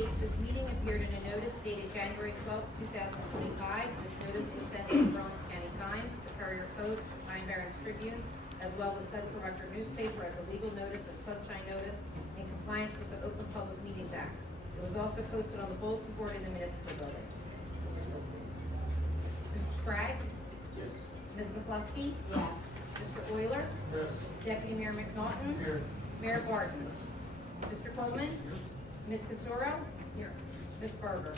dates this meeting appeared in a notice dated January 12, 2025. This notice was sent to the Burlington County Times, the Courier Post, Pine Barrens Tribune, as well as Central Record newspaper as a legal notice and sunshine notice in compliance with the Open Public Meetings Act. It was also posted on the bulletin board in the municipal building. Mr. Sprague? Yes. Ms. McCluskey? Yes. Mr. Euler? Yes. Deputy Mayor McNaughton? Here. Mayor Barton? Mr. Coleman? Ms. Casoro? Here. Ms. Berger?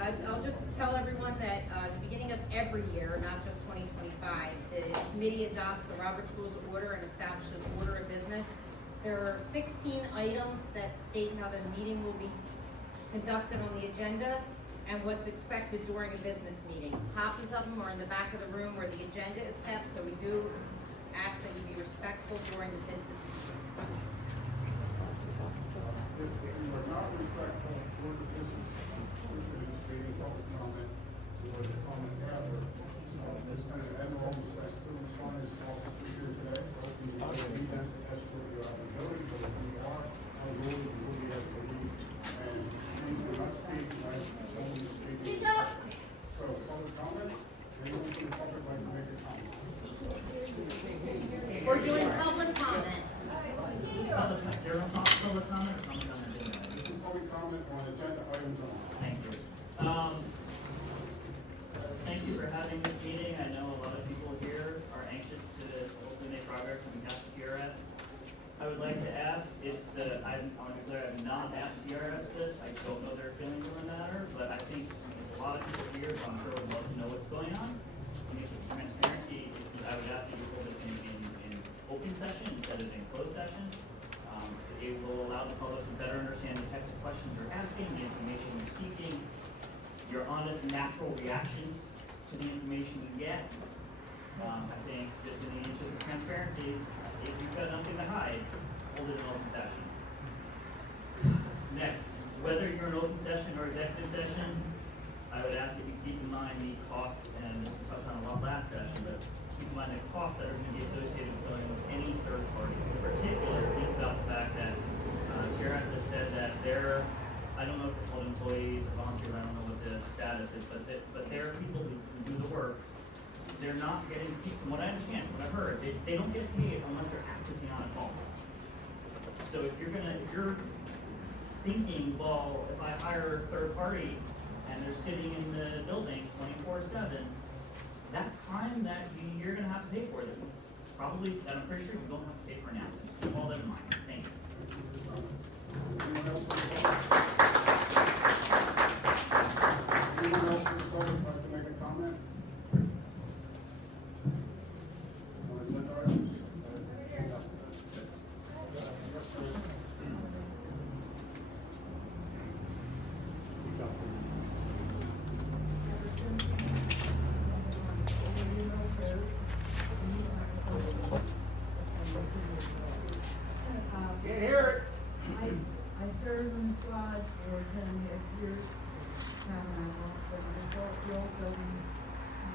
I'll just tell everyone that at the beginning of every year, not just 2025, the committee adopts the Robert's Rules of Order and establishes order of business. There are 16 items that state how the meeting will be conducted on the agenda and what's expected during a business meeting. Copies of them are in the back of the room where the agenda is kept, so we do ask that you be respectful during the business meeting. If you are not respectful for the business, meeting, public comment, or the comment gatherer, this kind of admiral respect to the finance officers here today, both in the event as for your ability, but if you are, I will be able to leave. And please do not speak unless someone is speaking. Speak up! So, public comment, anyone from the public like to make a comment? We're doing public comment. Public comment or public comment? This is public comment on agenda items only. Thank you. Thank you for having this meeting. I know a lot of people here are anxious to hopefully make progress on behalf of TRS. I would like to ask if I want to be clear, I've not asked TRS this. I don't know their feelings on the matter, but I think there's a lot of people here, so I'm sure would love to know what's going on. In the interest of transparency, I would ask that you hold this in open session instead of in closed session. It will allow the public to better understand the types of questions you're asking, the information you're seeking, your honest, natural reactions to the information you get. I think just in the interest of transparency, if you've got nothing to hide, hold it in open session. Next, whether you're in open session or executive session, I would ask that you keep in mind the costs, and this was touched on a lot last session, but keep in mind the costs that are going to be associated with dealing with any third party. In particular, think about the fact that TRS has said that they're, I don't know if they're called employees or volunteers, I don't know what the status is, but they're people who do the work. They're not getting, from what I understand, from what I've heard, they don't get paid unless they're actively on a call. So if you're thinking, well, if I hire a third party and they're sitting in the building 24/7, that's time that you're gonna have to pay for them. Probably, and I'm pretty sure you don't have to pay for an absence. Keep all that in mind. Thank you. Anyone else from the public like to make a comment? On agenda items? Can't hear it. I served in the squad for 10 years, Tabernacle, so the old building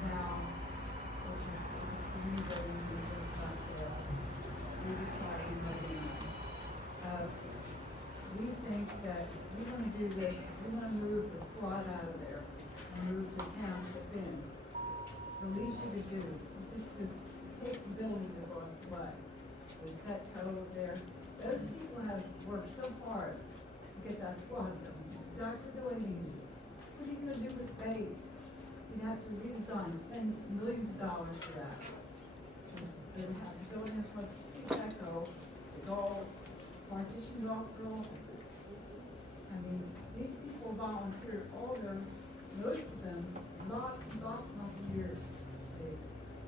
now, which is the new building, which is about the music party and everything. We think that we want to do this, we want to move the squad out of there and move the township in. The least you could do is just to take the building across the way. There's that code there. Those people have worked so hard to get that squad done. Exactly the way you need it. What are you gonna do with base? You'd have to redesign, spend millions of dollars for that. They would have to go in across the street, Echo, it's all partitioned off for offices. I mean, these people volunteered most of them, lots and lots of years. They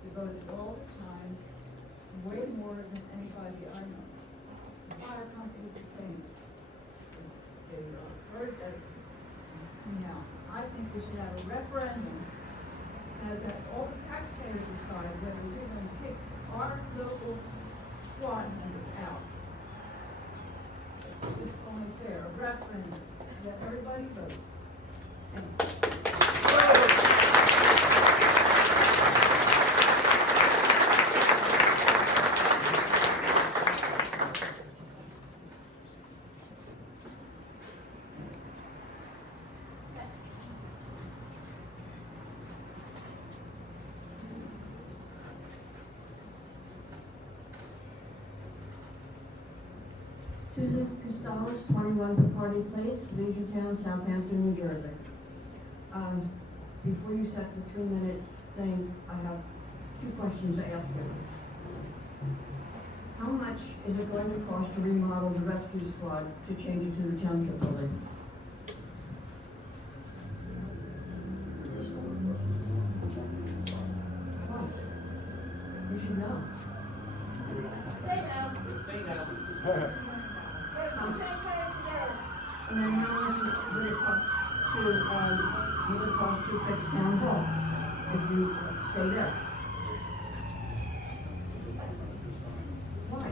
devoted all their time, way more than anybody I know. The fire company is the same. It's very dedicated. Now, I think we should have a referendum that all the taxpayers decide whether we're going to kick our local squad members out. It's just only fair, a referendum, let everybody vote. Susan Costello, 21 Bacardi Place, Legiontown, Southampton, New Jersey. Before you set the 2-minute thing, I have 2 questions to ask you. How much is it going to cost to remodel the rescue squad to change it to the township building? Why? You should know. They know. There's no taxpayers today. And then how much would it cost to fix town hall if you stay there? Why?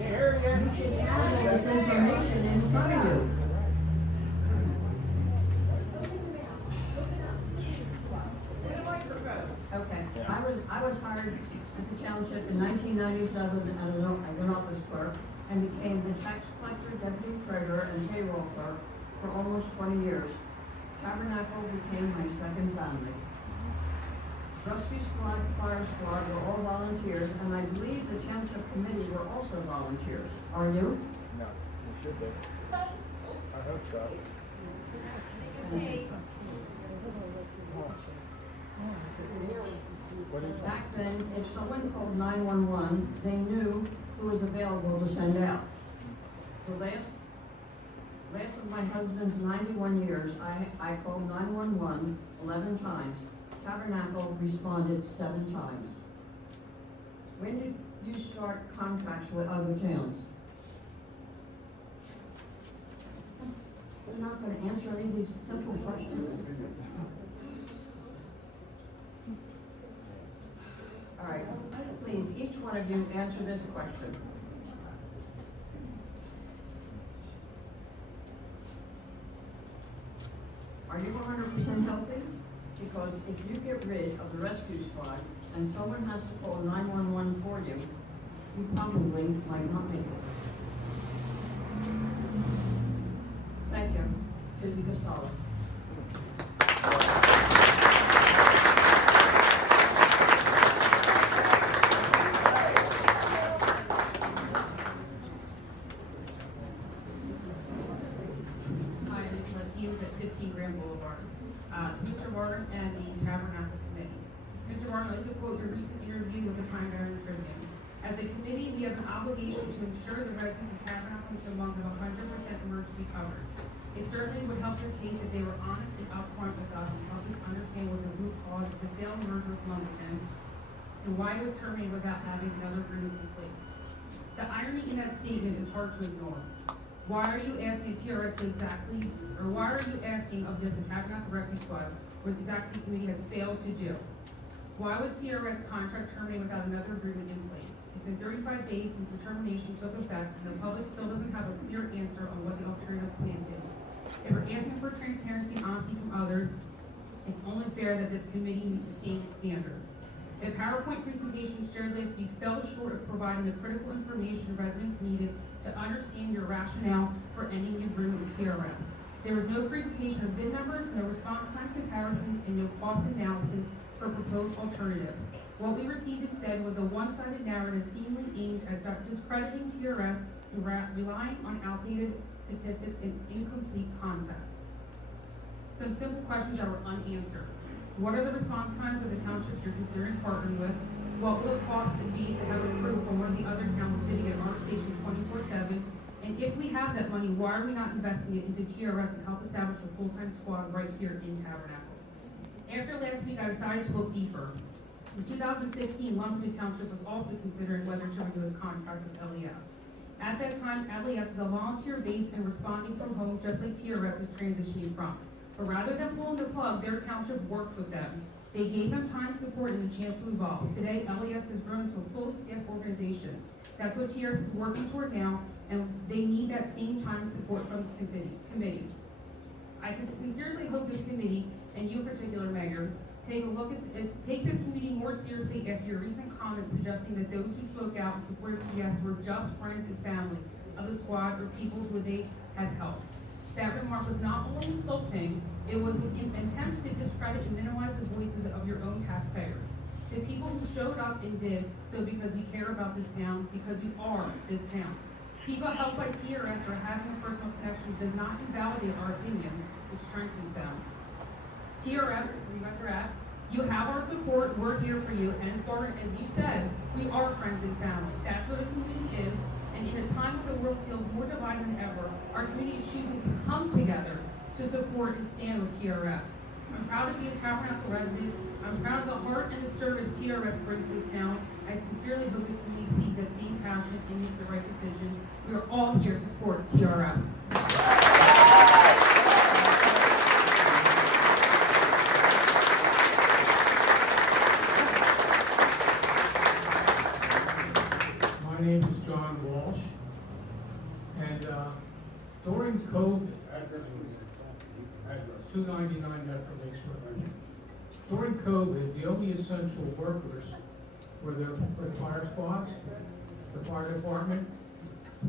You should have all this information in front of you. Okay, I was hired at the township in 1997 as an office clerk and became the tax collector, deputy treasurer, and payroll clerk for almost 20 years. Tabernacle became my second family. Rescue squad, fire squad were all volunteers, and I believe the township committee were also volunteers. Are you? No, you should be. I hope so. What is that? Back then, if someone called 911, they knew who was available to send out. The last of my husband's 91 years, I called 911 11 times. Tabernacle responded 7 times. When did you start contracts with other towns? You're not going to answer any of these simple questions. All right, please, each one of you answer this question. Are you 100% healthy? Because if you get rid of the rescue squad and someone has to call 911 for you, you probably might not make it. Thank you. Susie Gonzalez. Hi, I'm Nicholas Hughes at 15 Grand Boulevard. To Mr. Warren and the Tabernacle Committee. Mr. Warren, I'd like to quote your recent interview with the Pine Tribune. As a committee, we have an obligation to ensure the residents of Tabernacle and Chemung have 100% emergency coverage. It certainly would help your case if they were honest and upfront with us and help us understand what the root cause of the failed merger with Wilmington and why it was terminated without having another agreement in place. The irony in that statement is hard to ignore. Why are you asking TRS to why are you asking of this the Tabernacle Rescue Squad what exactly the committee has failed to do? Why was TRS contract terminated without another agreement in place? It's been 35 days since the termination took effect, and the public still doesn't have a clear answer on what the alternative plan is. If we're asking for transparency and honesty from others, it's only fair that this committee meets the same standard. The PowerPoint presentation shared last week fell short of providing the critical information residents needed to understand your rationale for ending the agreement with TRS. There was no presentation of bid numbers, no response time comparisons, and no cost analysis for proposed alternatives. What we received instead was a one-sided narrative seemingly aimed at discrediting TRS and relying on outdated statistics and incomplete context. Some simple questions that were unanswered. What are the response times of the townships you're considering partnering with? What will it cost to be to have a crew from one of the other towns sitting at our station 24/7? And if we have that money, why are we not investing it into TRS and help establish a full-time squad right here in Tabernacle? After last week, I decided to look deeper. In 2016, Lumberton Township was also considering whether to renew its contract with LES. At that time, LES was a volunteer base and responding from home, just like TRS is transitioning from. But rather than pulling the plug, their township worked with them. They gave them time, support, and a chance to evolve. Today, LES has grown into a fully staffed organization. That's what TRS is working toward now, and they need that same time and support from this committee. I can sincerely hope this committee, and you in particular, Mayor, take this committee more seriously after your recent comments suggesting that those who spoke out in support of TRS were just friends and family of the squad or people who they had helped. That remark was not only insulting, it was an attempt to discredit and minimize the voices of your own taxpayers. The people who showed up and did so because we care about this town, because we are this town. People helped by TRS or having a personal connection does not invalidate our opinions, it strengthens them. TRS, where you guys are at, you have our support, we're here for you, and as you said, we are friends and family. That's what a community is, and in a time when the world feels more divided than ever, our community is choosing to come together to support and stand with TRS. I'm proud to be a Tabernacle resident. I'm proud of the heart and the service TRS brings to this town. I sincerely hope this community sees that same passion and makes the right decision. We are all here to support TRS. My name is John Walsh, and during COVID, Address, please. Address. 299 Metro Lakes Road. During COVID, the only essential workers were the fire squads, the fire department,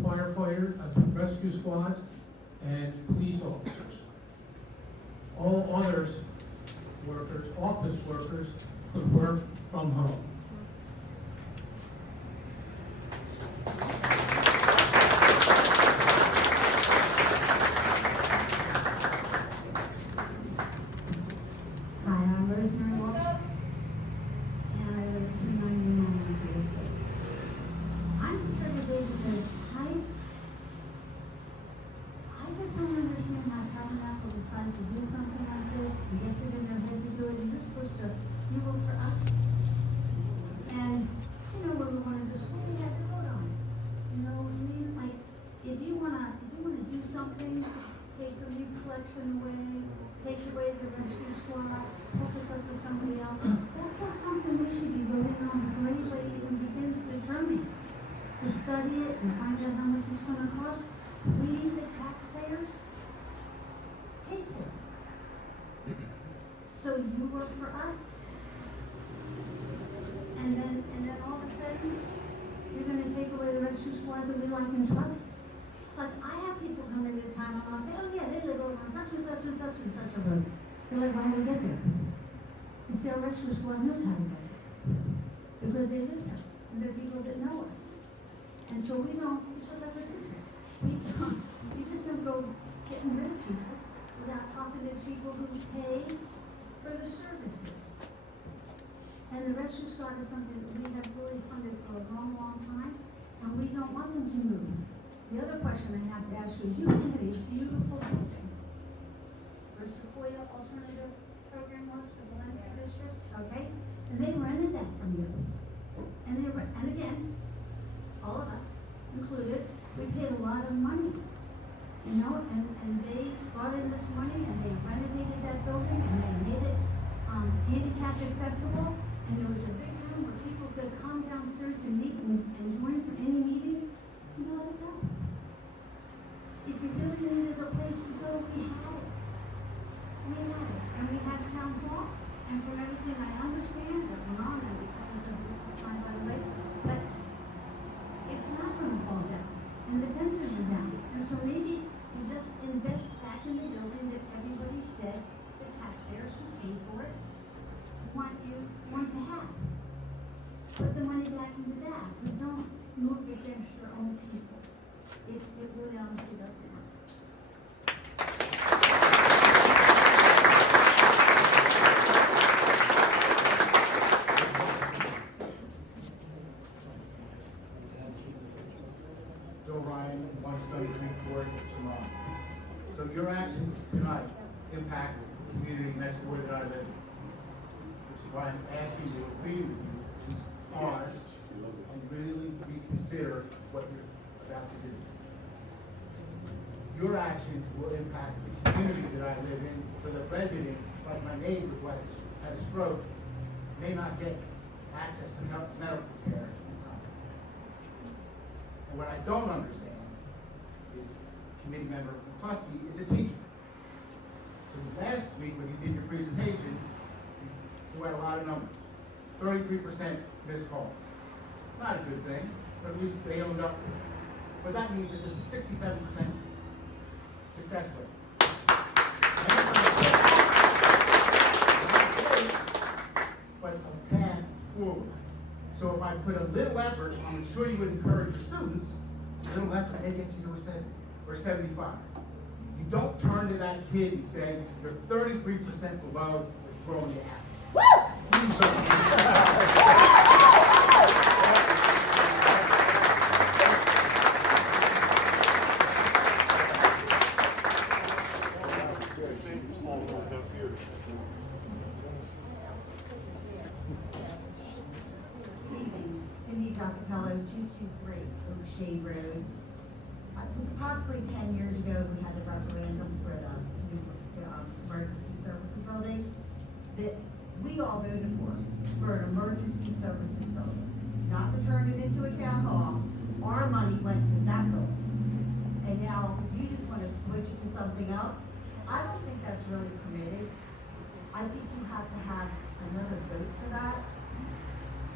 firefighters, rescue squads, and police officers. All others workers, office workers, could work from home. Hi, I'm Rosemary Walsh, and I live at 299 Lakes Road. I'm just sort of because I just don't understand how Tabernacle decides to do something like this, and gets it in their head to do it, and you're supposed to, you vote for us. And, you know, when we wanted to school, we had to vote on it. You know what I mean? Like, if you wanna do something, take the leaf collection away, take away the rescue squad, hook us up with somebody else, that's not something we should be voting on before anybody even begins the journey. To study it and find out how much it's gonna cost, we, the taxpayers, pay for it. So you work for us, and then all of a sudden, you're gonna take away the rescue squad that we like and trust? Like, I have people come into town and I'll say, oh yeah, they live over on such and such and such and such a road. They're like, why do we get there? And see, our rescue squad knows how to get there. Because they live there, and they're people that know us. And so we don't, it's just like we're teachers. We just don't go getting rid of people without talking to people who pay for the services. And the rescue squad is something that we have really funded for a long, long time, and we don't want them to move. The other question I have to ask you is, you had a beautiful building where Sequoia Alternative Program was for the Land District, okay? And they rented that from you. And again, all of us included, we paid a lot of money, you know, and they brought in this money and they renovated that building and they made it handicap accessible, and there was a big room where people could come downstairs and meet and join for any meeting. You let it go. If you really needed a place to go, we had it. We had it, and we had town hall, and from everything I understand, that went on, and because of time, by the way, but it's not gonna fall down, and the fences are down, and so maybe you just invest back in the building that everybody said the taxpayers who pay for it want to have. Put the money back into that, but don't move against your own people. It really honestly doesn't work. Bill Ryan, 173 Court, Toronto. So your actions tonight impact the community next door that I live in. Which is why I'm asking you to agree with me, pause, and really reconsider what you're about to do. Your actions will impact the community that I live in, for the residents, like my neighbor who had a stroke, may not get access to medical care in time. And what I don't understand is Committee Member McCluskey is a teacher. So last week when you did your presentation, you had a lot of numbers. 33% missed calls. Not a good thing, but at least they owned up to it. But that means that there's a 67% success rate. But a path forward. So if I put a little effort, I'm sure you would encourage your students, a little effort, they get you to a 70 or 75. You don't turn to that kid and say, you're 33% below, we're throwing you out. Please don't. Cindy Giacomello, 223 Oak Shade Road. Approximately 10 years ago, we had the referendum for the new emergency services building that we all voted for an emergency services building, not to turn it into a town hall. Our money went to that building. And now you just want to switch it to something else? I don't think that's really permitted. I think you have to have another vote for that.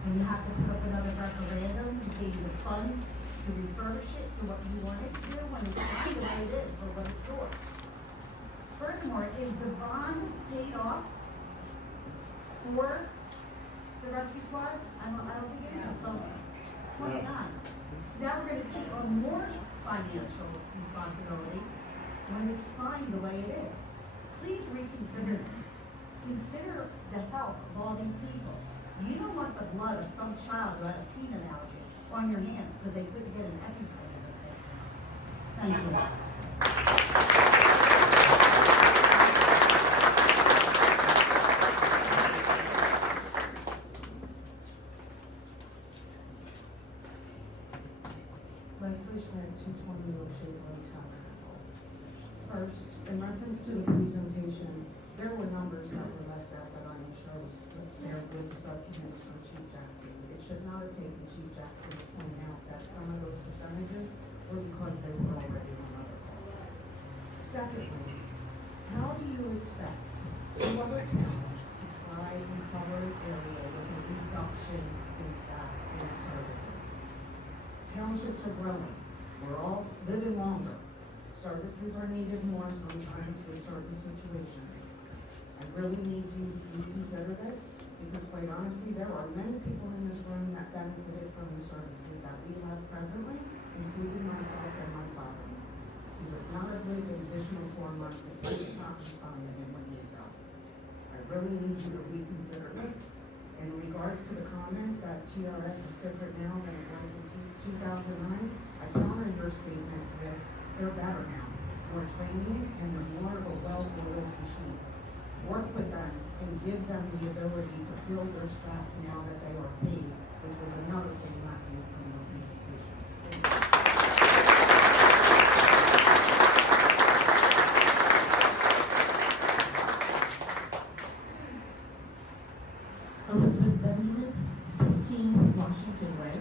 And you have to put up another referendum to give you the funds to refurbish it to what you want it to do when it's not the way it is or what it's for. Furthermore, is the bond paid off for the rescue squad? I don't think it is, it's on 29. So now we're gonna take on more financial responsibility when it's fine the way it is. Please reconsider this. Consider the health of all these people. You don't want the blood of some child who had a peanut allergy on your hands because they couldn't get an EpiPen in their face. Thank you. Leslie Schmidt, 220 Oak Shade Road, Tabernacle. First, in reference to the presentation, there were numbers that were left out that I am sure was there with the subcommittee for Chief Jackson. It should not have taken Chief Jackson to point out that some of those percentages were because they were already on other calls. Secondly, how do you expect two other towns to try and cover an area with a reduction in staff and services? Townships are growing. We're all living longer. Services are needed more sometimes with certain situations. I really need you to reconsider this because quite honestly, there are many people in this room that benefited from the services that we have presently, including myself and my father. We would not have lived an additional 4 months if we did not respond in when you fell. I really need you to reconsider this. In regards to the comment that TRS is different now than it was in 2009, I counter your statement with they're better now. More training and they're more of a well-oiled machine. Work with them and give them the ability to build their staff now that they are paid, which was another thing lacking from your presentations. Elizabeth Benjamin, 15 Washington Way.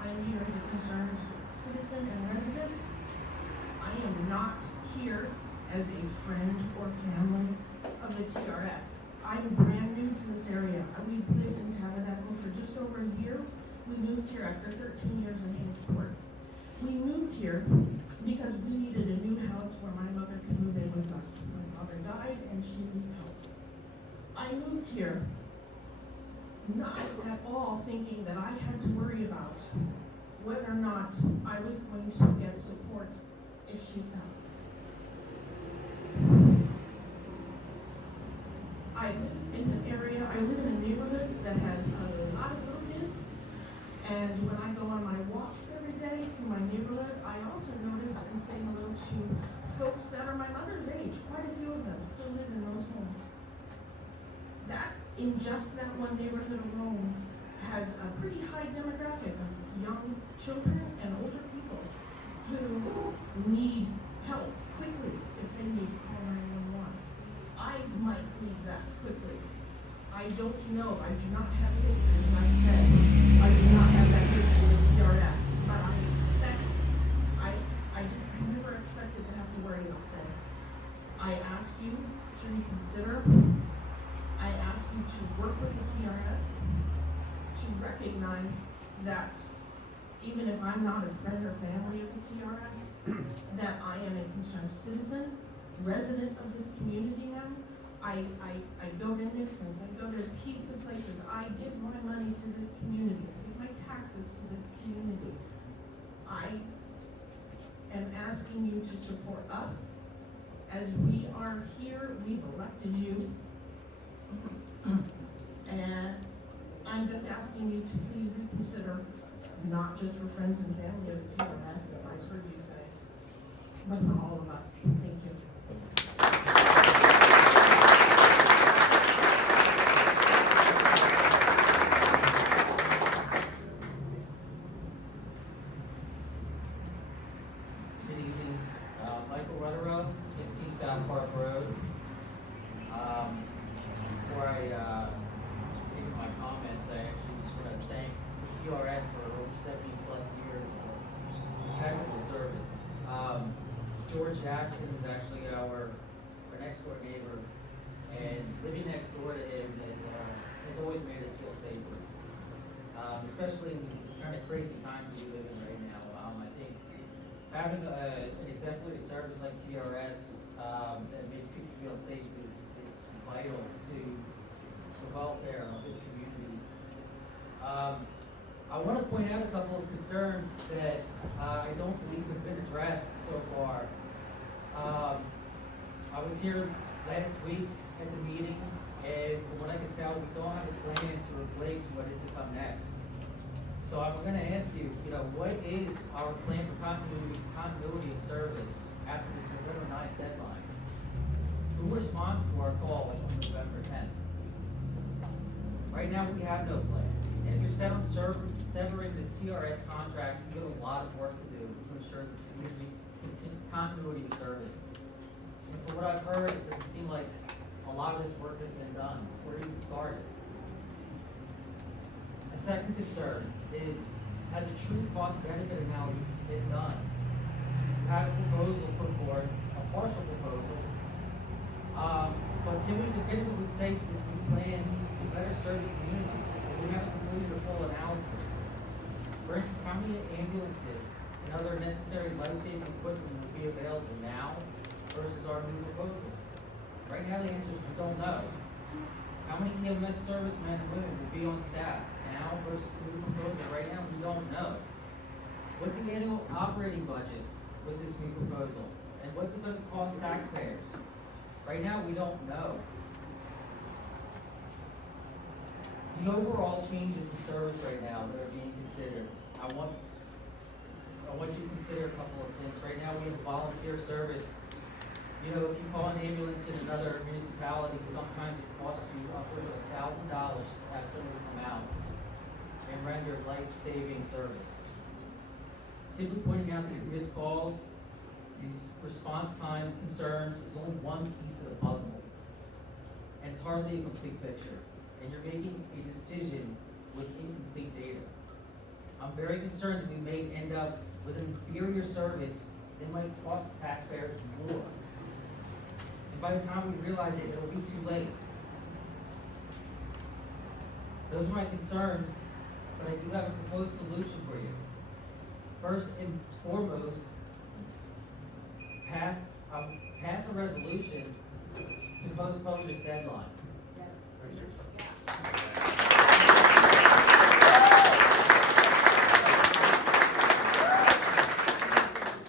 I am here as a concerned citizen and resident. I am not here as a friend or family of the TRS. I'm brand new to this area. We've lived in Tabernacle for just over a year. We moved here after 13 years in Hampsport. We moved here because we needed a new house where my mother could move in with us. My father died and she needs help. I moved here not at all thinking that I had to worry about whether or not I was going to get support if she fell. I live in an area, I live in a neighborhood that has a lot of little kids, and when I go on my walks every day through my neighborhood, I also notice and say hello to folks that are my mother's age. Quite a few of them still live in those homes. That, in just that one neighborhood alone, has a pretty high demographic of young children and older people who need help quickly if they need to call 911. I might need that quickly. I don't know. I do not have history, as I said. I do not have that history with TRS, but I just never expected to have to worry about this. I ask you to reconsider. I ask you to work with the TRS to recognize that even if I'm not a friend or family of the TRS, that I am a concerned citizen, resident of this community now. I go to Nixon's, I go to pizza places, I give my money money to this community, I pay my taxes to this community. I am asking you to support us as we are here, we've elected you. And I'm just asking you to please reconsider, not just for friends and family of the TRS, as I heard you say, but for all of us. Thank you. Good evening, Michael Rutterow, 16 South Park Road. Before I give my comments, I actually just want to thank TRS for over 70 plus years of technical service. George Jackson is actually our next door neighbor, and living next door to him has always made us feel safer. Especially in these kind of crazy times we live in right now. I think having an exemplary service like TRS that makes people feel safe is vital to the welfare of this community. I want to point out a couple of concerns that I don't believe have been addressed so far. I was here last week at the meeting, and from what I can tell, we don't have a plan to replace what is to come next. So I'm going to ask you, what is our plan for continuity of service after this November 9th deadline? Who responds to our calls on November 10th? Right now, we have no plan. And if you're set on severing this TRS contract, you have a lot of work to do to ensure the community continuity of service. And from what I've heard, it doesn't seem like a lot of this work has been done or even started. A second concern is, has a true cost-benefit analysis been done? You have a proposal put forward, a partial proposal, but can we definitively say that this new plan will better serve the community? We haven't completed a full analysis. For instance, how many ambulances and other necessary life-saving equipment will be available now versus our new proposal? Right now, the answer is we don't know. How many EMS servicemen and women will be on staff now versus the new proposal? Right now, we don't know. What's the annual operating budget with this new proposal? And what's it going to cost taxpayers? Right now, we don't know. The overall changes in service right now that are being considered, I want you to consider a couple of things. Right now, we have volunteer service. If you call an ambulance in another municipality, sometimes it costs you upwards of $1,000 just to have somebody come out and render life-saving service. Simply pointing out these missed calls, these response time concerns is only one piece of the puzzle. And it's hardly a complete picture. And you're making a decision with incomplete data. I'm very concerned that we may end up with an inferior service that might cost taxpayers more. By the time we realize it, it'll be too late. Those are my concerns, but I do have a proposed solution for you. First and foremost, pass a resolution to postpone this deadline.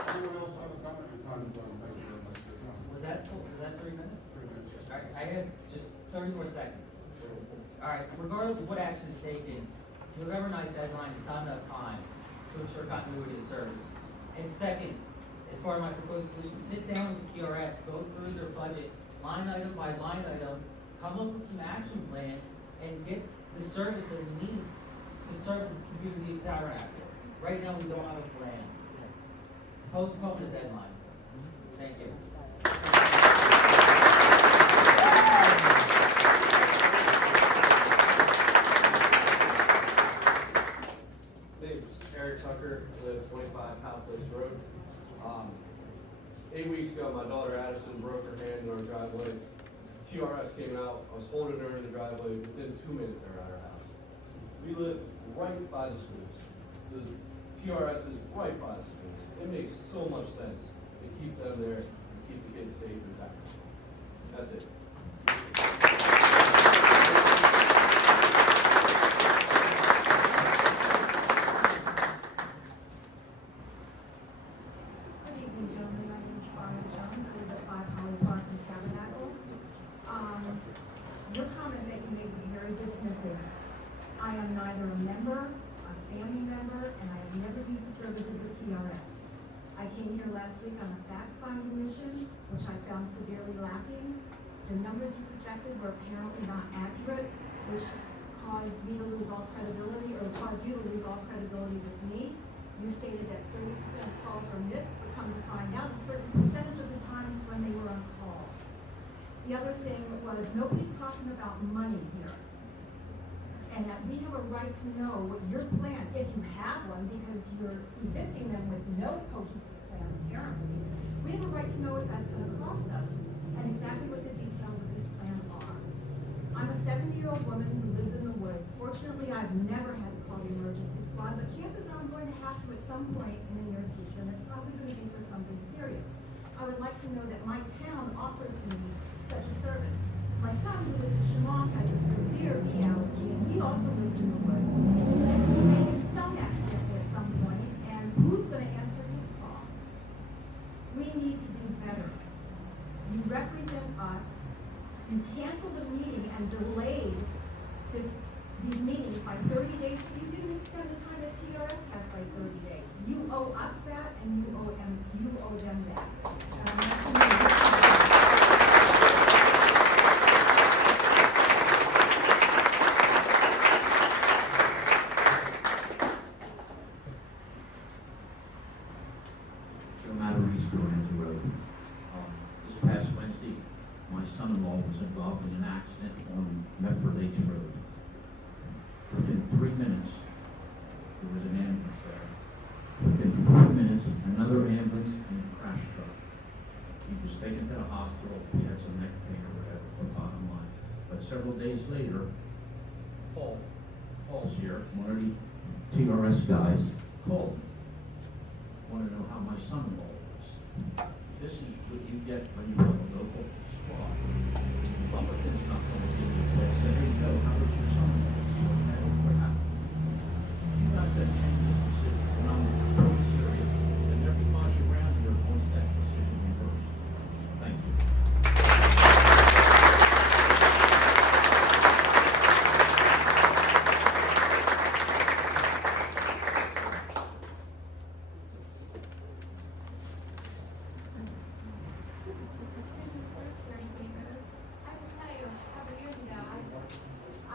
Anyone else have a comment or comments on that? Was that 3 minutes? 3 minutes, yes. All right, I have just 30 more seconds. All right, regardless of what action is taken, November 9th deadline is not enough time to ensure continuity of service. And second, as part of my proposed solution, sit down with the TRS, go through their budget, line item by line item, come up with some action plans, and get the service that we need to serve the community of Tabernacle. Right now, we don't have a plan. Postpone the deadline. Thank you. Name's Eric Tucker, I live at 25 Powell Place Road. 8 weeks ago, my daughter Addison broke her hand in our driveway. TRS came out, I was holding her in the driveway, within 2 minutes they were at our house. We live right by the schools. The TRS is right by the schools. It makes so much sense to keep them there, and keep the kids safe and happy. That's it. I am neither a member, a family member, and I have never used the services of TRS. I came here last week on a fact-finding mission, which I found severely lacking. The numbers you projected were apparently not accurate, which caused me to lose all credibility, or caused you to lose all credibility with me. You stated that 30% of calls were missed, but come to find out, a certain percentage of the times when they were on calls. The other thing was, nobody's talking about money here. And that we have a right to know what your plan, if you have one, because you're evicting them with no cohesive plan apparently. We have a right to know what that's gonna cost us, and exactly what the details of this plan are. I'm a 70-year-old woman who lives in the woods. Fortunately, I've never had to call the emergency squad, but chances are I'm going to have to at some point in the near future, and it's probably gonna be for something serious. I would like to know that my town offers me such a service. My son, who lives in Chemont, has a severe bee allergy, and he also lives in the woods. He may get stung accidentally at some point, and who's gonna answer his call? We need to do better. You represent us. You canceled the meeting and delayed these meetings by 30 days. You didn't extend the time that TRS has by 30 days. You owe us that, and you owe them that. And I'm not gonna- This past Wednesday, my son-in-law was involved in an accident on Medford Lakes Road. Within 3 minutes, there was an ambulance there. Within 4 minutes, another ambulance and a crash truck. He was taken to the hospital. He had some neck pain or whatever, the bottom line. But several days later, Paul's here, one of the TRS guys, called me. Want to know how my son-in-law was. This is what you get when you have a local squad. Republicans not going to give you a place. They didn't know how was your son-in-law. Okay, what happened? You guys got to change this decision, and I'm very serious. And everybody around here wants that decision reversed. Thank you.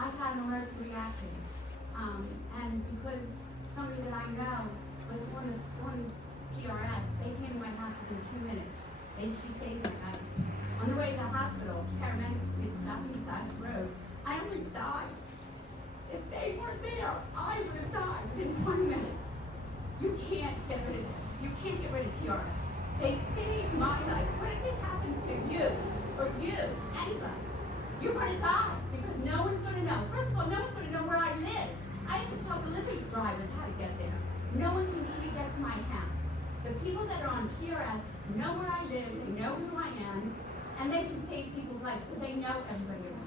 I had an allergic reaction, and because somebody that I know was on TRS, they came to my house within 2 minutes. She saved my life. On the way to the hospital, paramedics did stop me beside the road. I almost died. If they weren't there, I would have died within 20 minutes. You can't get rid of this. You can't get rid of TRS. They saved my life. What if this happens to you, or you, anybody? You're gonna die, because no one's gonna know. First of all, no one's gonna know where I live. I have to tell delivery drivers how to get there. No one can even get to my house. The people that are on TRS know where I live, they know who I am, and they can save people's lives, because they know everybody around.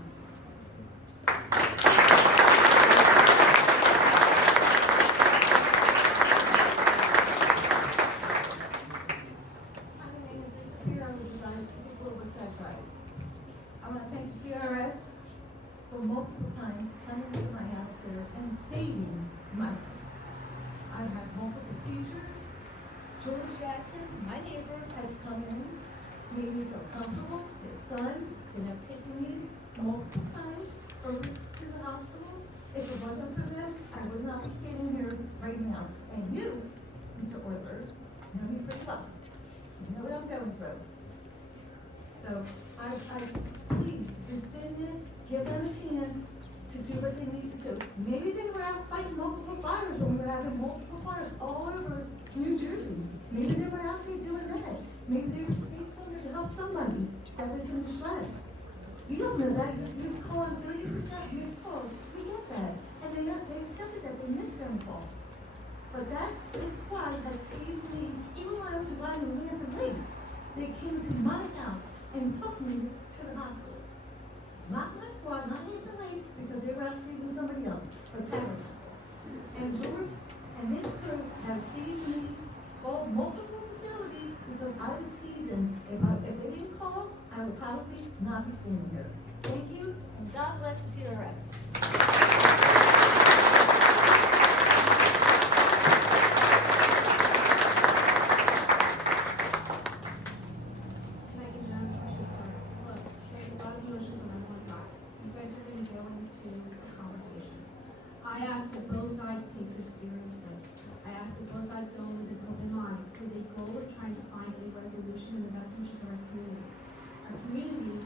I want to thank the TRS for multiple times coming to my house there and saving my life. I've had multiple seizures. George Jackson, my neighbor, has come in, made me feel comfortable. His son, they have taken me multiple times over to the hospitals. If it wasn't for them, I would not be standing here right now. And you, Mr. Oilers, know me pretty well. You know what I'm going through. So I please rescind this, give them a chance to do what they need to do. Maybe they were out fighting multiple fires when we were having multiple fires all over New Jersey. Maybe they were out there doing that. Maybe they were state soldiers to help somebody that was in distress. You don't know that. You call on 30% missed calls. We get that. And they accepted that they missed them calls. But this squad has saved me, even when I was riding the Lantern Lakes. They came to my house and took me to the hospital. Not my squad, not Lantern Lakes, because they were out saving somebody else, but Tabernacle. And George and his crew have saved me, called multiple facilities, because I was seasoned. If they didn't call, I would probably not be standing here. Thank you, and God bless the TRS. I ask that both sides take this seriously. I ask that both sides go in with an open mind, with a goal of trying to find a resolution in the best interest of our community. Our community,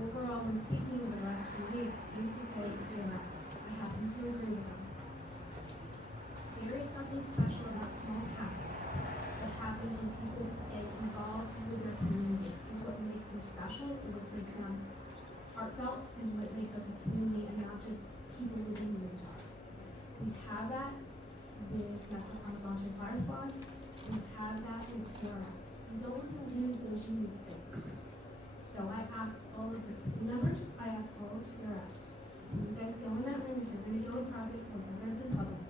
overall, when speaking over the last few weeks, used to say it's TRS. I happen to agree with them. There is something special about small towns that happens when people get involved with their community. It's what makes them special, and what makes them heartfelt, and what makes us a community and not just people living in Utah. We have that with Metropolitan Volunteer Fire Squad. We have that with TRS. We don't want to lose those unique things. So I ask all of the members, I ask all of TRS, when you guys go in that room, if you're going to go in private or events in public,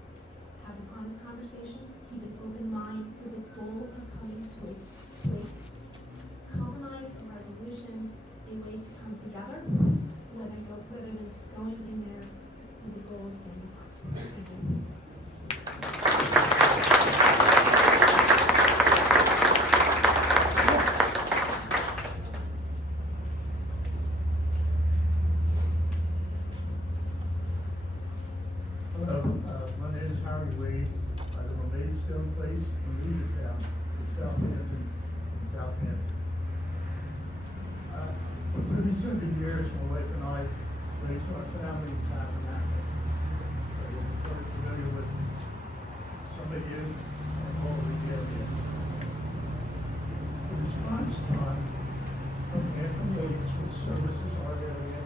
have an honest conversation, keep an open mind with the goal of coming to a compromise, a resolution, a way to come together, whether it's going in there with the goal of staying apart. Thank you. Hello, my name is Harry Wade. I live on Maidstone Place in Newtown, in Southampton, For 37 years, my wife and I raised our family in Tabernacle. So you're very familiar with some of you and all of the area. The response time from Anthem Lakes, which services our area,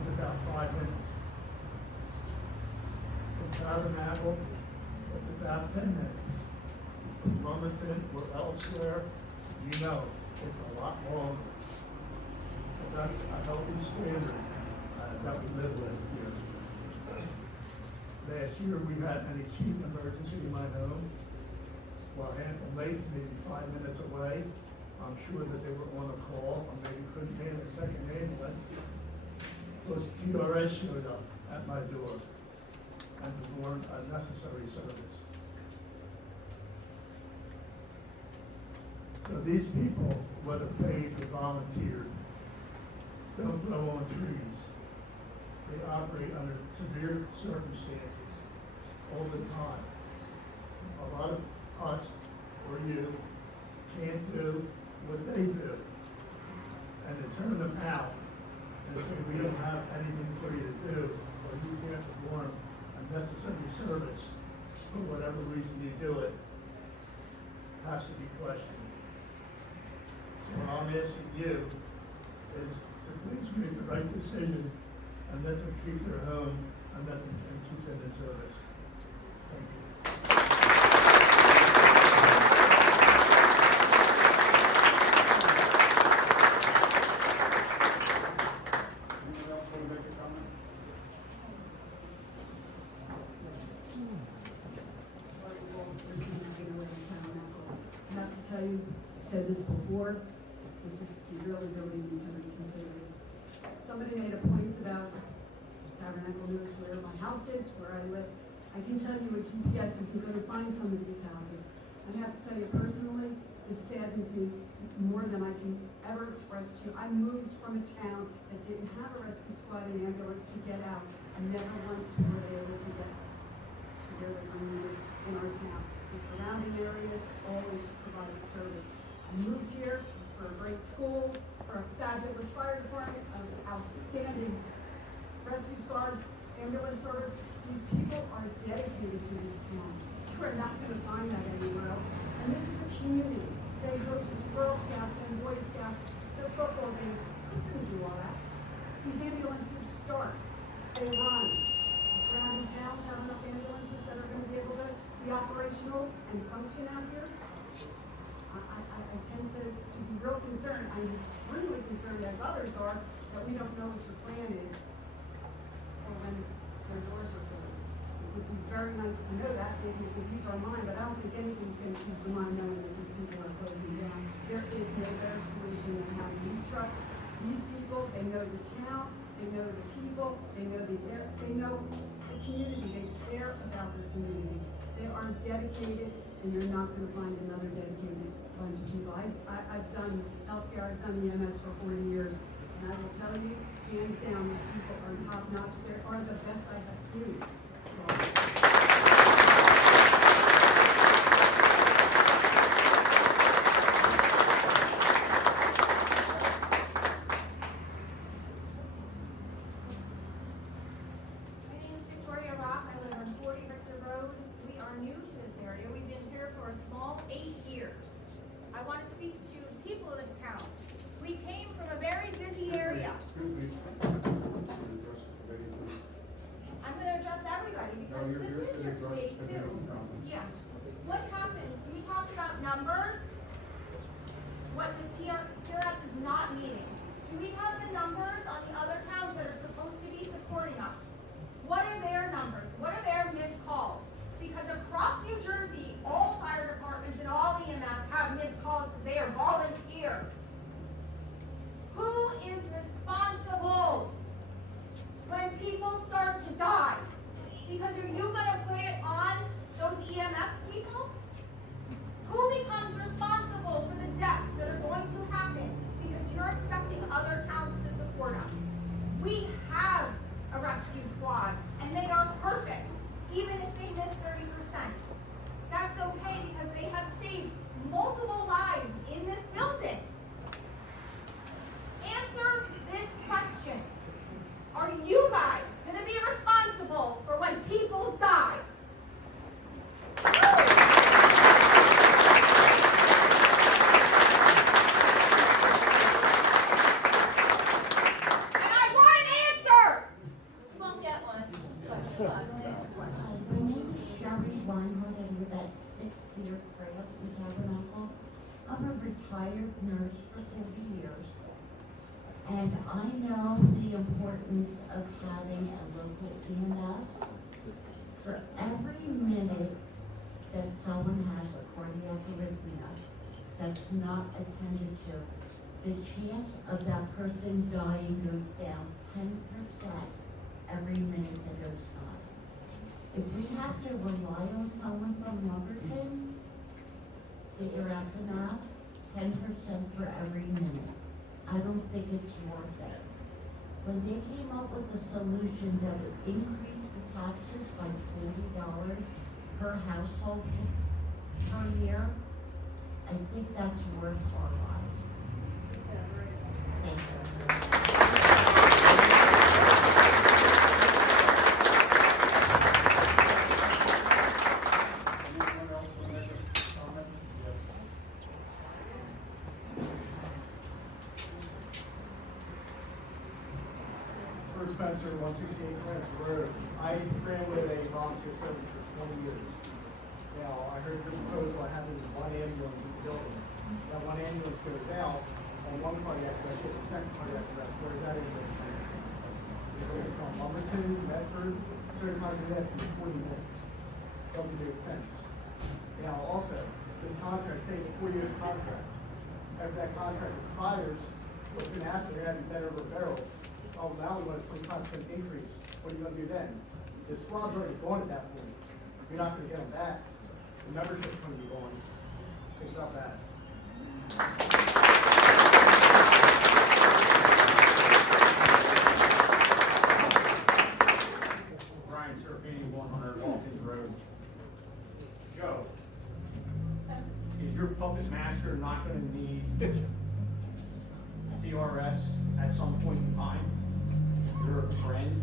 is about 5 minutes. Tabernacle, it's about 10 minutes. From Wilmington or elsewhere, you know, it's a lot longer. But that's a healthy standard that we live with here. Last year, we had an acute emergency in my home. While Hampton Lakes may be 5 minutes away, I'm sure that they were on a call, or maybe couldn't man a second ambulance. Those TRS showed up at my door and performed a necessary service. So these people, whether paid or volunteered, don't grow on trees. They operate under severe circumstances all the time. A lot of us or you can't do what they do. And to turn them out and say, we don't have anything for you to do, or you can't perform necessary service for whatever reason you do it, has to be questioned. So what I'm asking you is to please make the right decision and let them keep their home and let them keep them in service. Thank you. Anyone else want to make a comment? Not to tell you, said this before, this is, you really need to reconsider this. Somebody made a point about Tabernacle knows where my house is, where I live. I can tell you with GPS isn't going to find some of these houses. I have to tell you personally, this saddens me more than I can ever express to you. I moved from a town that didn't have a rescue squad and ambulance to get out, and never once were they able to get to where they were needed in our town. The surrounding areas always provided service. I moved here for a great school, for a fabulous fire department, an outstanding rescue squad, ambulance service. These people are dedicated to this town. You are not going to find that anywhere else. And this is a community. They host Girl Scouts and Boy Scouts, their football games. Who's going to do all that? These ambulances start. They run. The surrounding towns have enough ambulances that are going to be able to be operational and function out here. I tend to be real concerned. I'm extremely concerned, as others are, that we don't know what your plan is for when their doors are closed. It would be very nice to know that, maybe it could ease our mind, but I don't think anything's going to ease the mind knowing that these people are closing down. There is no better solution than having these trucks. These people, they know the town, they know the people, they know the community, they care about their community. They are dedicated, and you're not going to find another dedicated bunch of people. I've done healthcare, I've done EMS for 40 years, and I will tell you, hands down, these people are top notch. They are the best I have seen. So I want to speak to the people of this town. We came from a very busy area. Excuse me. Address the committee, please. I'm going to address everybody No, because you're here this is to your address debate the too. committee comments. Yes. What happens? We talked about numbers. What the TRS is not meeting. Do we have the numbers on the other towns that are supposed to be supporting us? What are their numbers? What are their missed calls? Because across New Jersey, all fire departments and all EMS have missed calls because they are volunteer. Who is responsible when people start to die? Because are you going to put it on those EMS people? Who becomes responsible for the deaths that are going to happen because you're expecting other towns to support us? We have a rescue squad, and they are perfect, even if they miss 30%. That's okay because they have saved multiple lives in this building. Answer this question. Are you guys going to be responsible for when people die? And I want an answer! You won't get one, but good luck. My name is Sherry Reinhardt, I live at 6 Deer Trail in Tabernacle. I'm a retired nurse for 40 years. And I know the importance of having a local EMS. For every minute that someone has a cardiac arrhythmia that's not attended to, the chance of that person dying goes down 10% every minute that goes by. If we have to rely on someone from Lumberton, figure out the math, 10% for every minute. I don't think it's worth it. When they came up with a solution that would increase the taxes by $40 per household per year, I think that's worth our lives. Thank you. Anyone else want to make a comment? Yes. Bruce Spencer, 168 Clarence Road. I ran with a volunteer service for 20 years. Now, I heard the proposal, I have is one ambulance in the building. That one ambulance goes out on one cardiac arrest, get the second cardiac arrest, where is that ambulance from? It goes from Lumberton, Medford, certain times of the day, it's 40 minutes. Doesn't make sense. Now, also, this contract, say it's a 4 year contract. After that contract expires, what's gonna happen, they're gonna be better over barrel. Oh, now we want a 25% increase. What are you gonna do then? The squad's already gone at that point. You're not gonna get them back. The membership's gonna be gone. Think about that. Brian Serafini, 100 Walking Road. Joe, is your puppet master not gonna need TRS at some point in time? You're a friend.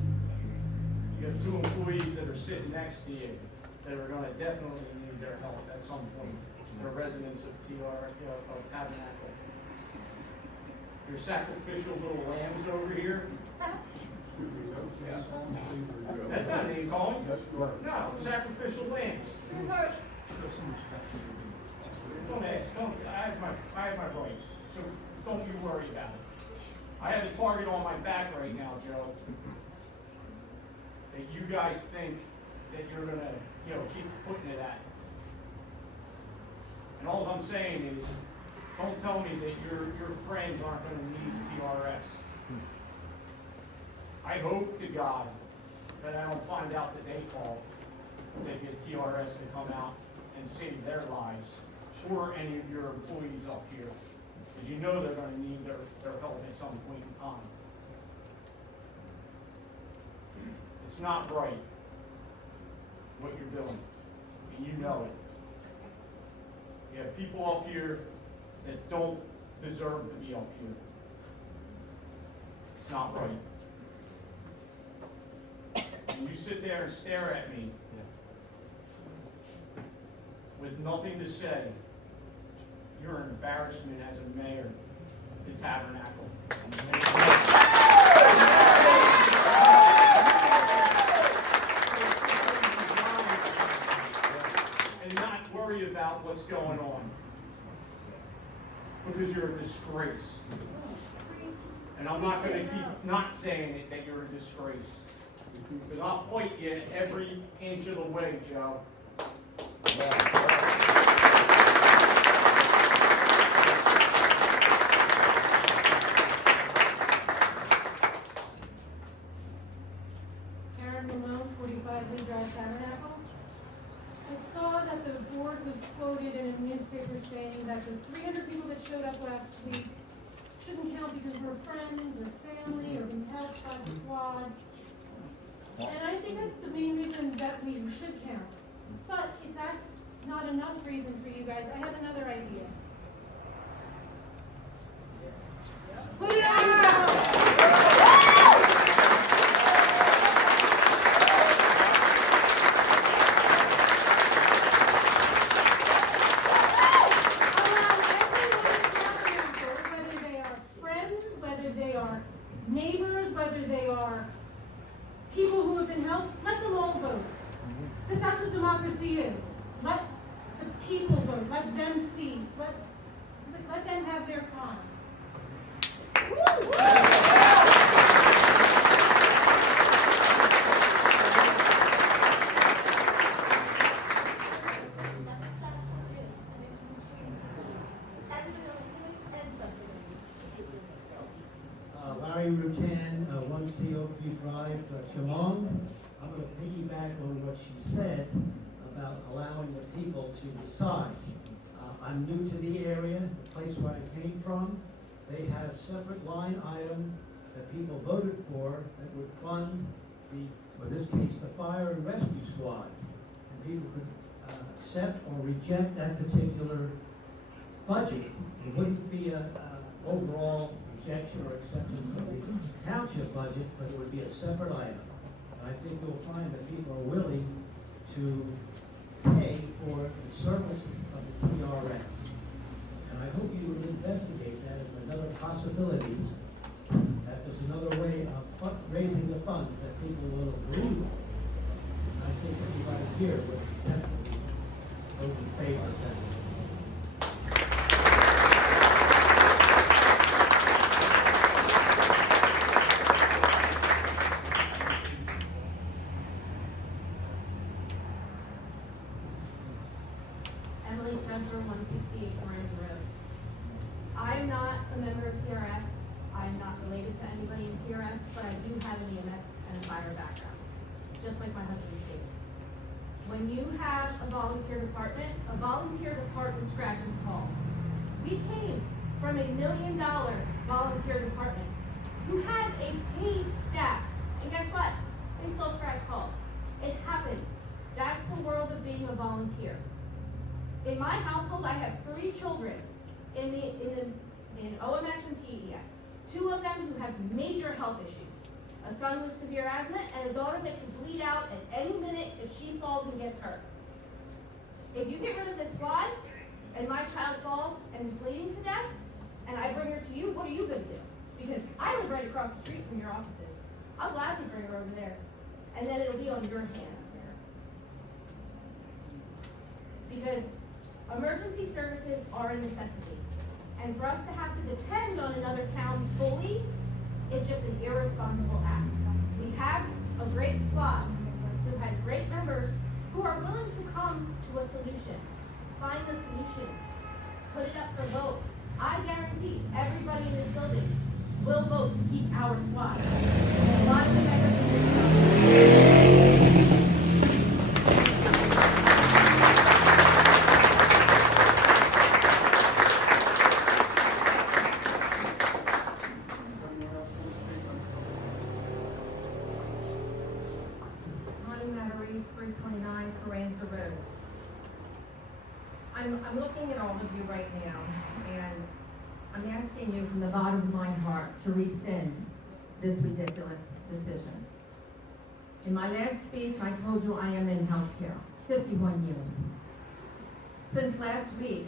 You have 2 employees that are sitting next to you that are gonna definitely need their help at some point. They're residents of of Tabernacle. Your sacrificial little lambs over here. Excuse me, that's please. That's not name calling. Yes, you are. No, sacrificial lambs. Don't ask, I have my rights, so don't you worry about it. I have a target on my back right now, Joe. That you guys think that you're gonna, keep putting it at. And all I'm saying is, don't tell me that your friends aren't gonna need TRS. I hope to God that I don't find out that they call, they get TRS to come out and save their lives, or any of your employees up here. Because you know they're gonna need their help at some point in time. It's not right, what you're doing, and you know it. You have people up here that don't deserve to be up here. It's not right. And you sit there and stare at me with nothing to say, you're an embarrassment as a mayor to Tabernacle. And not worry about what's going on. Because you're a disgrace. And I'm not gonna keep not saying it that you're a disgrace. Because I'll fight you every inch of the way, Joe. Karen Malone, 45 Lee Drive, Tabernacle. I saw that the board was quoted in a newspaper saying that the 300 people that showed up last week shouldn't count because we're friends or family or been helped by the squad. And I think that's the main reason that we should count. But if that's not enough reason for you guys, I have another idea. Put it out! Whether they are friends, whether they are neighbors, whether they are people who have been helped, let them all vote. Because that's what democracy is. Let the people vote. Let them see. Let them have their time. Larry Rutan, 1C Oakview Drive, Shimon. I'm going to piggyback on what she said about allowing the people to decide. I'm new to the area, the place where I came from. They had a separate line item that people voted for that would fund in this case, the fire and rescue squad. And people could accept or reject that particular budget. It wouldn't be a overall rejection or acceptance of the township budget, but it would be a separate item. And I think you'll find that people are willing to pay for the services of the TRS. And I hope you will investigate that as another possibility, that there's another way of raising the funds that people will agree with. And I think everybody here would definitely vote in favor of that. Emily Spencer, 168 Orange Road. I'm not a member of TRS. I'm not related to anybody in TRS, but I do have an EMS and a fire background, just like my husband stated. When you have a volunteer department scratches calls. We came from $1 million volunteer department who has a paid staff, and guess what? They still scratch calls. It happens. That's the world of being a volunteer. In my household, I have 3 children in OMS and TES. 2 of them who have major health issues. A son with severe asthma and a daughter that can bleed out at any minute if she falls and gets hurt. If you get rid of this squad and my child falls and is bleeding to death, and I bring her to you, what are you going to do? Because I live right across the street from your offices. I'll gladly bring her over there. And then it'll be on your hands. Because emergency services are a necessity. And for us to have to depend on another town fully, it's just an irresponsible act. We have a great squad who has great members who are willing to come to a solution, find a solution, put it up for vote. I guarantee everybody in this building will vote to keep our squad. And a lot of the members in this building. I'm looking at all of you right now, and I'm asking you from the bottom of my heart to rescind this ridiculous decision. In my last speech, I told you I am in healthcare, 51 years. Since last week,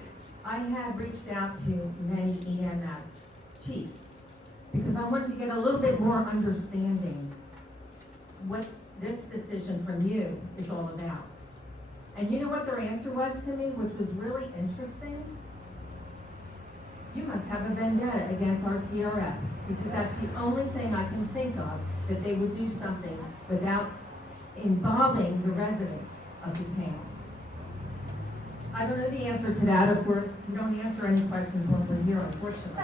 I had reached out to many EMS chiefs because I wanted to get a little bit more understanding what this decision from you is all about. And you know what their answer was to me, which was really interesting? You must have a vendetta against our TRS, because that's the only thing I can think of that they would do something without involving the residents of the town. I don't know the answer to that, of course. You don't answer any questions when we're here, unfortunately.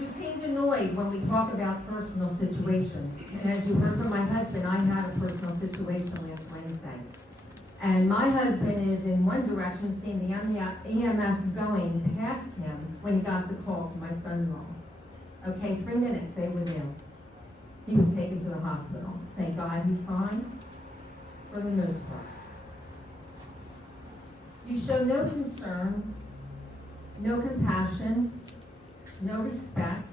You seemed annoyed when we talk about personal situations. And as you heard from my husband, I had a personal situation last Wednesday. And my husband is in one direction, seeing the EMS going past him when he got the call to my son-in-law. Okay, 3 minutes, they were there. He was taken to the hospital. Thank God he's fine, for the most part. You show no concern, no compassion, no respect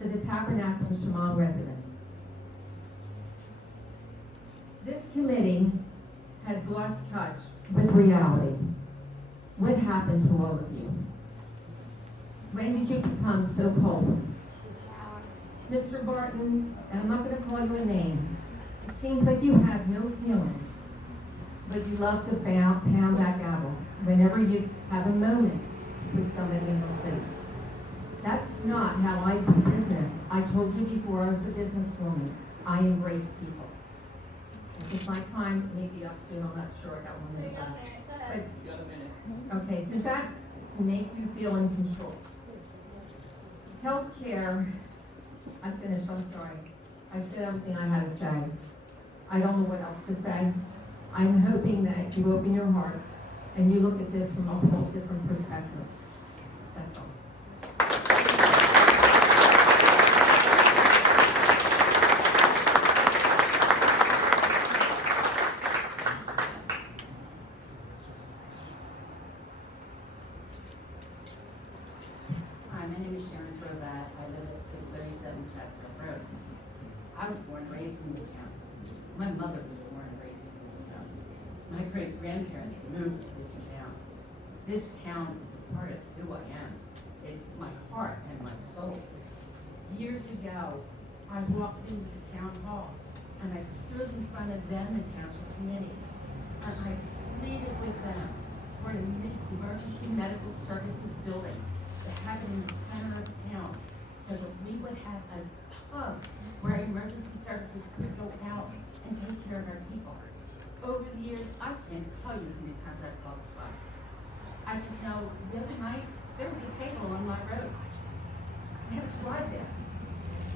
to the Tabernacle and Shemong residents. This committee has lost touch with reality. What happened to all of you? When did you become so cold? Mr. Barton, I'm not going to call you a name. It seems like you have no feelings, but you love to pound that gavel whenever you have a moment to put somebody in your place. That's not how I do business. I told you before I was a businesswoman. I embrace people. I think my time may be up soon. I'm not sure. I got 1 minute left. But, You got a minute. okay, does that make you feel in control? Healthcare, I finished, I'm sorry. I said everything I had to say. I don't know what else to say. I'm hoping that you open your hearts and you look at this from a whole different perspective. That's all. Hi, my name is Sharon Trovat. I live at 637 Chatsworth Road. I was born and raised in this town. My mother was born and raised in this town. My great-grandparents moved to this town. This town is a part of who I am. It's my heart and my soul. Years ago, I walked into the town hall and I stood in front of them, the township committee, and I pleaded with them for an emergency medical services building to have it in the center of town so that we would have a hub where emergency services could go out and take care of our people. Over the years, I can't tell you how many times I've called the spot. I just know the other night, there was a cable on my road. We had a squad there.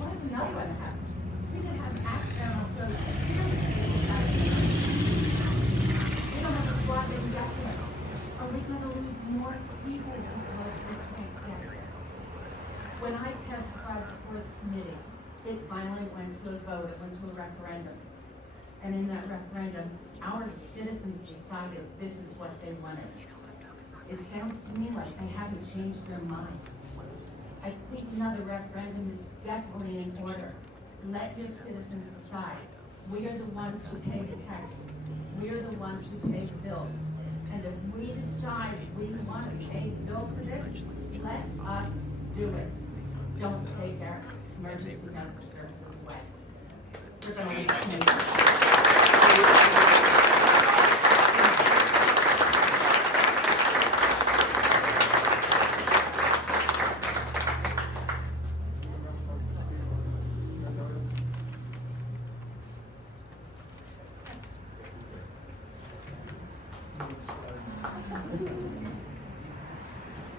What if another one happened? We could have an accident on so we don't have a squad that we got there. Are we gonna lose more people because we can't get there? When I testified before the committee, it finally went to a vote, it went to a referendum. And in that referendum, our citizens decided this is what they wanted. It sounds to me like they haven't changed their minds. I think another referendum is definitely in order. Let your citizens decide. We are the ones who pay the taxes. We are the ones who pay the bills. And if we decide we want to pay the bill for this, let us do it. Don't take our emergency medical services away. We're going to make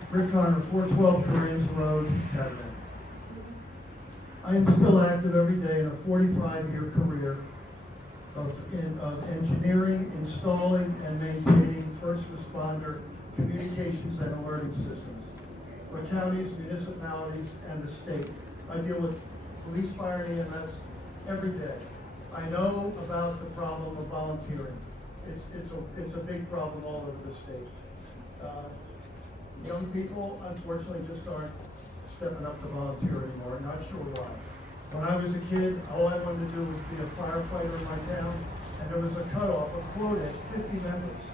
Rick Connor, 412 Koreans Road, Tabernacle. I am still active every day in a 45-year career of engineering, installing, and maintaining first responder communications and alerting systems for counties, municipalities, and the state. I deal with police, fire, and EMS every day. I know about the problem of volunteering. It's a big problem all over the state. Young people, unfortunately, just aren't stepping up to volunteer anymore. Not sure why. When I was a kid, all I wanted to do was be a firefighter in my town, and there was a cutoff, a quota at 50 members.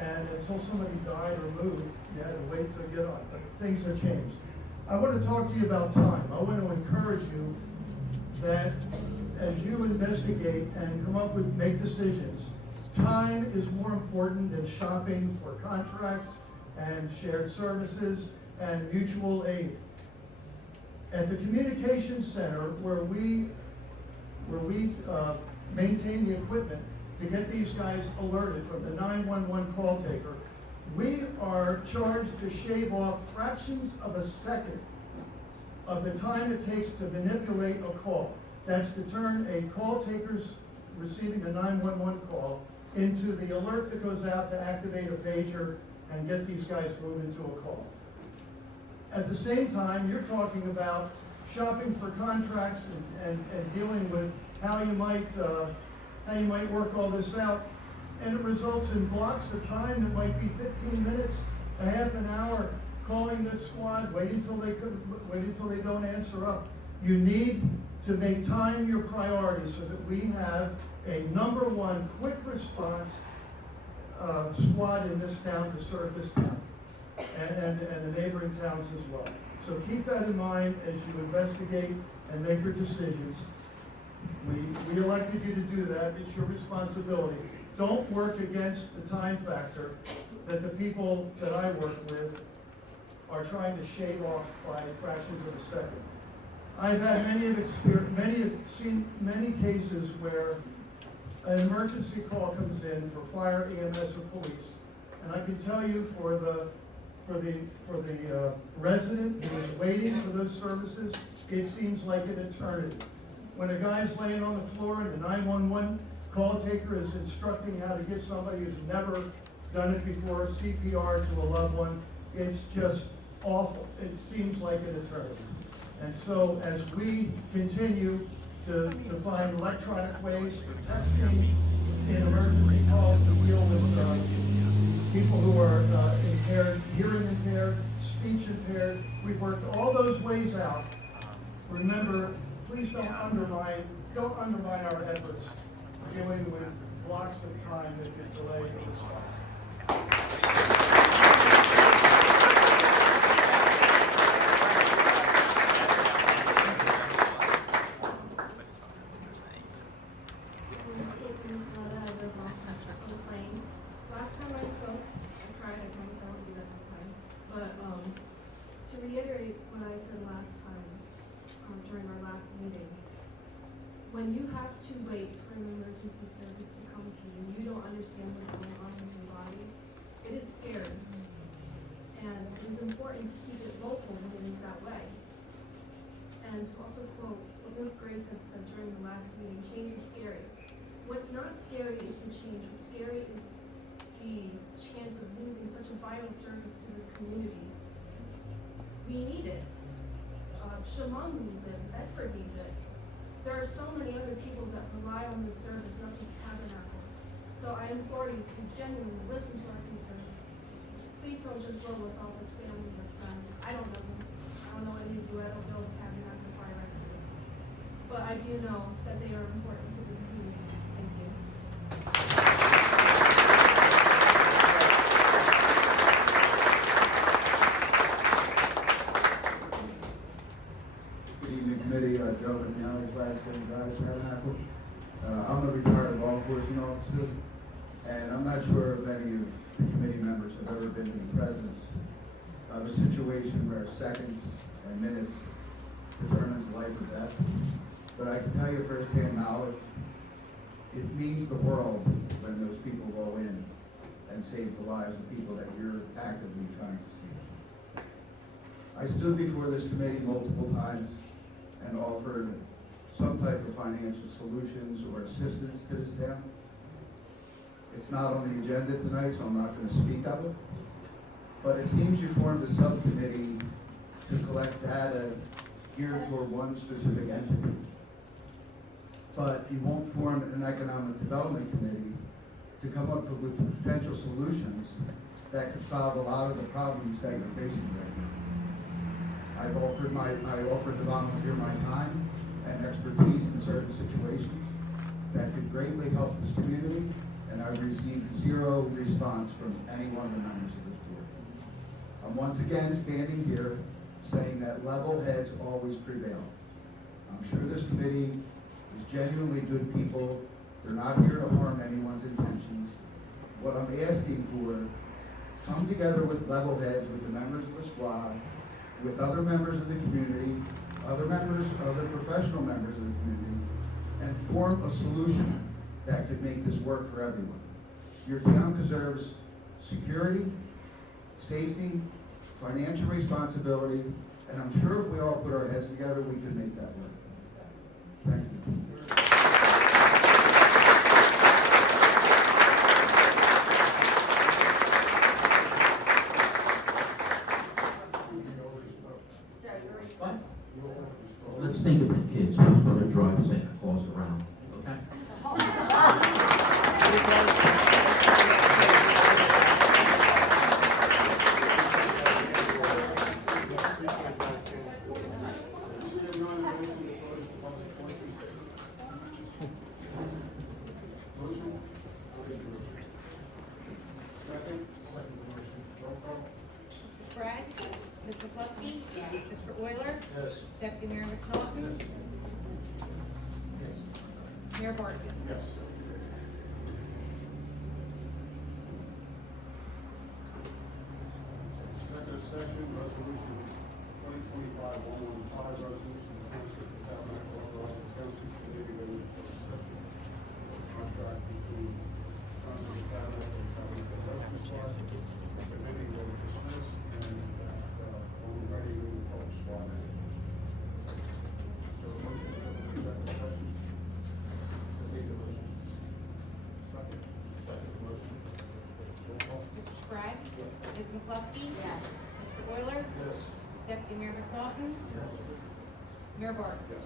and until somebody died or moved, you had to wait to get on, but things have changed. I want to talk to you about time. I want to encourage you that as you investigate and come up with, make decisions, time is more important than shopping for contracts and shared services and mutual aid. At the communications center, where we maintain the equipment to get these guys alerted from the 911 call taker, we are charged to shave off fractions of a second of the time it takes to manipulate a call. That's to turn a call taker's receiving a 911 call into the alert that goes out to activate a pager and get these guys moved into a call. At the same time, you're talking about shopping for contracts and dealing with how you might work all this out, and it results in blocks of time that might be 15 minutes, a half an hour, calling the squad, wait until they don't answer up. You need to make time your priority so that we have a number one quick response squad in this town to serve this town and the neighboring towns as well. So keep that in mind as you investigate and make your decisions. We elected you to do that. It's your responsibility. Don't work against the time factor that the people that I work with are trying to shave off by fractions of a second. I've had seen many cases where an emergency call comes in for fire, EMS, or police, and I can tell you for the resident who is waiting for those services, it seems like an eternity. When a guy's laying on the floor and the 911 call taker is instructing how to get somebody who's never done it before, CPR to a loved one, it's just awful. It seems like an eternity. And so as we continue to find electronic ways for texting in emergency calls to deal with people who are impaired, hearing impaired, speech impaired, we've worked all those ways out. Remember, please don't undermine our efforts dealing with blocks of time that could delay the response. Last time I spoke, I tried, I promise I won't do that this time, but to reiterate what I said last time, during our last meeting, when you have to wait for an emergency service to come to you, and you don't understand what's going on in your body, it is scary. And it's important to keep it local when it is that way. And to also quote what Ms. Grace had said during the last meeting, change is scary. What's not scary is the change. What's scary is the chance of losing such a vital service to this community. We need it. Chemung needs it. Bedford needs it. There are so many other people that rely on this service, not just Tabernacle. So I implore you to genuinely listen to our concerns. Please don't just blow us off as family or friends. I don't know them. I don't know any of you. I don't know Tabernacle Fire Rescue. But I do know that they are important to this community. Thank you. Good evening, committee. Joe McNally, Flagstone Drive, Tabernacle. I'm a retired law enforcement officer, and I'm not sure if any of the committee members have ever been in the presence of a situation where seconds and minutes determines life or death. But I can tell you firsthand knowledge, it means the world when those people go in and save the lives of people that you're actively trying to save. I stood before this committee multiple times and offered some type of financial solutions or assistance to this town. It's not on the agenda tonight, so I'm not going to speak of it. But it seems you formed a subcommittee to collect data geared toward one specific entity. But you won't form an economic development committee to come up with potential solutions that could solve a lot of the problems that you're facing right now. I offered to volunteer my time and expertise in certain situations that could greatly help this community, and I've received zero response response from any one of the members of this board. I'm once again standing here saying that level heads always prevail. I'm sure this committee is genuinely good people. They're not here to harm anyone's intentions. What I'm asking for, come together with level heads, with the members of the squad, with other members of the community, other professional members of the community, and form a solution that could make this work for everyone. Your town deserves security, safety, financial responsibility, and I'm sure if we all put our heads together, we can make that work. Thank you. Let's think of it, kids. Who's going to drive Santa Claus around? Okay? Mr. Sprague? Ms. McCluskey? Mr. Euler? Yes. Deputy Mayor McNaughton? Mayor Barton? Yes. Executive session, resolution 2025-115, resolution of the Township of Tabernacle, authorizing Township Committee to contract between Township of Tabernacle and Tabernacle Rescue Squad. The committee will dismiss and when we're ready, we will call the squad in. So, motion to go into executive session. Make the motion. Second. Second motion. Roll call. Mr. Sprague? Ms. McCluskey? Mr. Euler? Yes. Deputy Mayor McNaughton? Mayor Barton? Yes.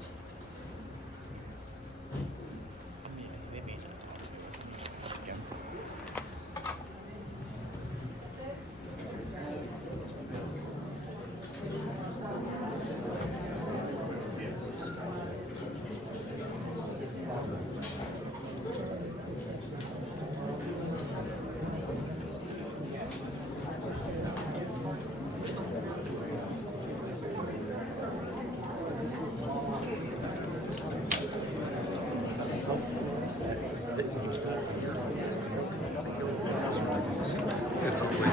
It's always